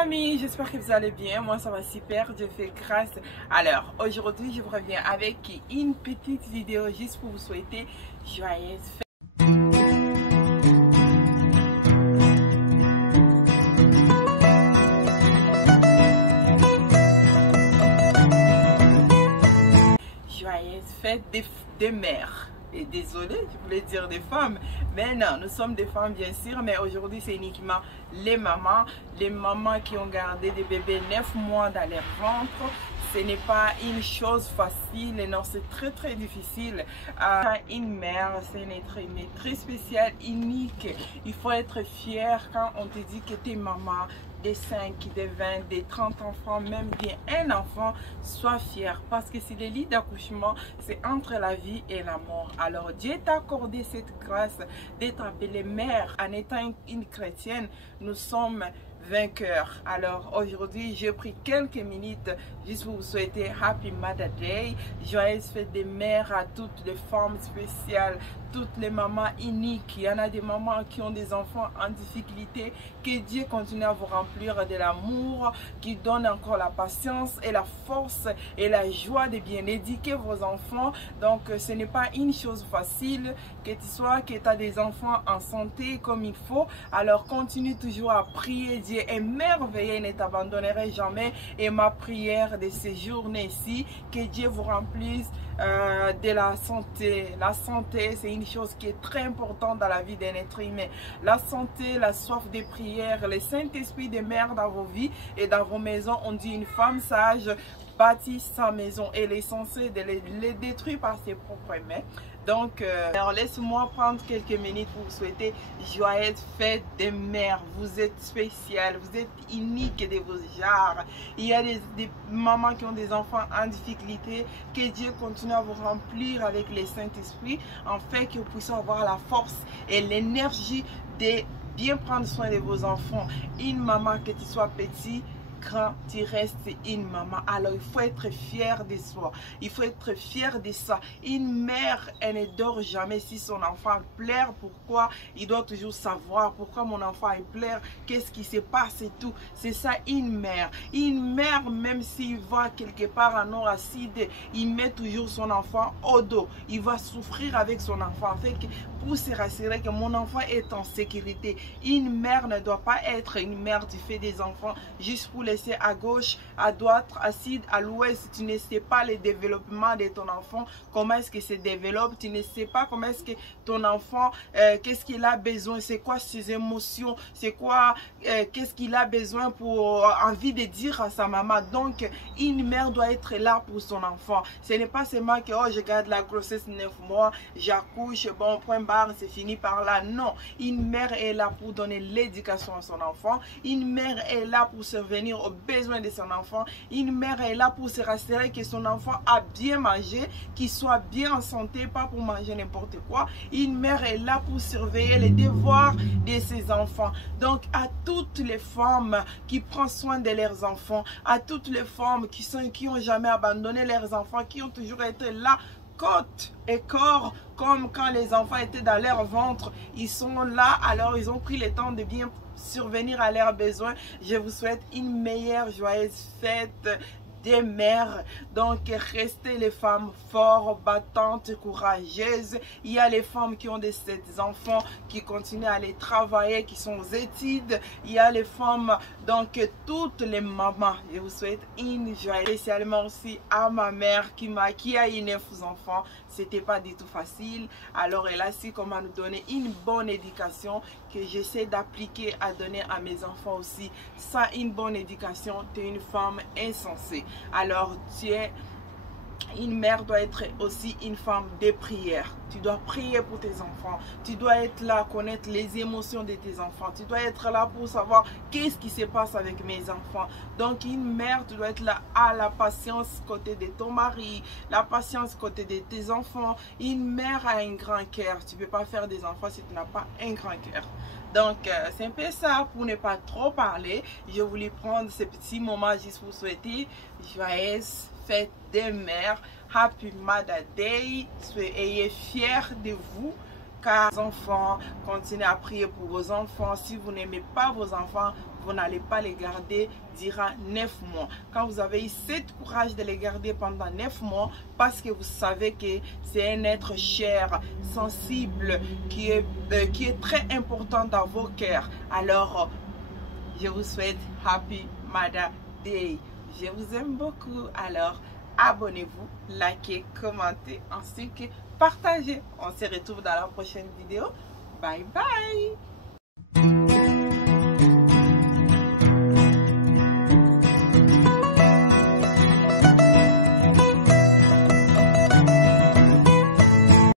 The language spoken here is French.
famille, j'espère que vous allez bien. Moi ça va super, Dieu fait grâce. Alors aujourd'hui je vous reviens avec une petite vidéo juste pour vous souhaiter joyeuse fête. Joyeuse fête des mères. Et désolé, je voulais dire des femmes, mais non, nous sommes des femmes bien sûr, mais aujourd'hui c'est uniquement les mamans qui ont gardé des bébés 9 mois dans leur ventre. Ce n'est pas une chose facile, et non, c'est très difficile. Une mère, c'est un être humain très spécial, unique. Il faut être fier quand on te dit que t'es maman des 5, des 20, des 30 enfants, même bien un enfant, sois fier. Parce que si le lit d'accouchement, c'est entre la vie et la mort. Alors Dieu t'a accordé cette grâce d'être appelée mère. En étant une chrétienne, nous sommes vainqueurs. Alors aujourd'hui j'ai pris quelques minutes juste pour vous souhaiter Happy Mother Day, joyeuse fête des mères à toutes les femmes spéciales, toutes les mamans uniques. Il y en a des mamans qui ont des enfants en difficulté, que Dieu continue à vous remplir de l'amour, qui donne encore la patience et la force et la joie de bien éduquer vos enfants. Donc ce n'est pas une chose facile, que tu as des enfants en santé comme il faut. Alors continue toujours à prier. Dieu est merveilleux, il ne t'abandonnerai jamais. Et ma prière de ces journées-ci, que Dieu vous remplisse de la santé. La santé, c'est une chose qui est très importante dans la vie d'un être humain. La santé, la soif des prières, le Saint-Esprit de mère dans vos vies et dans vos maisons. On dit une femme sage bâtit sa maison et elle est censée de les détruire par ses propres mains. Donc, alors laisse-moi prendre quelques minutes pour vous souhaiter joyeuse fête des mères. Vous êtes spéciales, vous êtes uniques de vos genres. Il y a des mamans qui ont des enfants en difficulté. Que Dieu continue à vous remplir avec le Saint-Esprit, afin que vous puissiez avoir la force et l'énergie de bien prendre soin de vos enfants. Une maman, que tu sois petit, grand, tu restes une maman. Alors il faut être fier de soi, il faut être fier de ça. Une mère, elle ne dort jamais si son enfant pleure. Pourquoi? Il doit toujours savoir pourquoi mon enfant pleure, qu'est-ce qui se passe et tout. C'est ça une mère. Une mère, même s'il va quelque part en eau acide, il met toujours son enfant au dos. Il va souffrir avec son enfant, fait que pour se rassurer que mon enfant est en sécurité. Une mère ne doit pas être une mère du fait des enfants juste pour laisser à gauche, à droite, à sud, à l'ouest. Tu ne sais pas le développement de ton enfant, comment est-ce que se développe. Tu ne sais pas comment est-ce que ton enfant, qu'est-ce qu'il a besoin, c'est quoi ses émotions, c'est quoi, qu'est-ce qu'il a besoin pour envie de dire à sa maman. Donc une mère doit être là pour son enfant. Ce n'est pas seulement que oh, je garde la grossesse 9 mois, j'accouche, bon point barre, c'est fini par là. Non, une mère est là pour donner l'éducation à son enfant. Une mère est là pour subvenir aux besoins de son enfant. Une mère est là pour se rassurer que son enfant a bien mangé, qu'il soit bien en santé, pas pour manger n'importe quoi. Une mère est là pour surveiller les devoirs de ses enfants. Donc à toutes les femmes qui prennent soin de leurs enfants, à toutes les femmes qui ont jamais abandonné leurs enfants, qui ont toujours été là côte et corps, comme quand les enfants étaient dans leur ventre, ils sont là, alors ils ont pris le temps de bien survenir à leurs besoins. Je vous souhaite une meilleure joyeuse fête des mères. Donc restez les femmes fortes, battantes, courageuses. Il y a les femmes qui ont des enfants qui continuent à aller travailler, qui sont aux études. Il y a les femmes, donc toutes les mamans. Je vous souhaite une joie, spécialement aussi à ma mère qui a eu 9 enfants. C'était pas du tout facile. Alors elle a su comment nous donner une bonne éducation que j'essaie d'appliquer à donner à mes enfants aussi. Sans une bonne éducation, tu es une femme insensée. Alors une mère doit être aussi une femme de prière. Tu dois prier pour tes enfants. Tu dois être là, connaître les émotions de tes enfants. Tu dois être là pour savoir qu'est-ce qui se passe avec mes enfants. Donc une mère, tu dois être là à la patience côté de ton mari, la patience côté de tes enfants. Une mère a un grand cœur. Tu ne peux pas faire des enfants si tu n'as pas un grand cœur. Donc c'est un peu ça, pour ne pas trop parler. Je voulais prendre ce petit moment juste pour souhaiter joyeuse fête des mères, Happy Mother Day. Soyez fiers de vous, car les enfants, continuez à prier pour vos enfants. Si vous n'aimez pas vos enfants, vous n'allez pas les garder durant 9 mois. Quand vous avez eu cette courage de les garder pendant 9 mois, parce que vous savez que c'est un être cher, sensible, qui est très important dans vos cœurs. Alors, je vous souhaite Happy Mother's Day. Je vous aime beaucoup. Alors, abonnez-vous, likez, commentez, ainsi que partagez. On se retrouve dans la prochaine vidéo. Bye bye.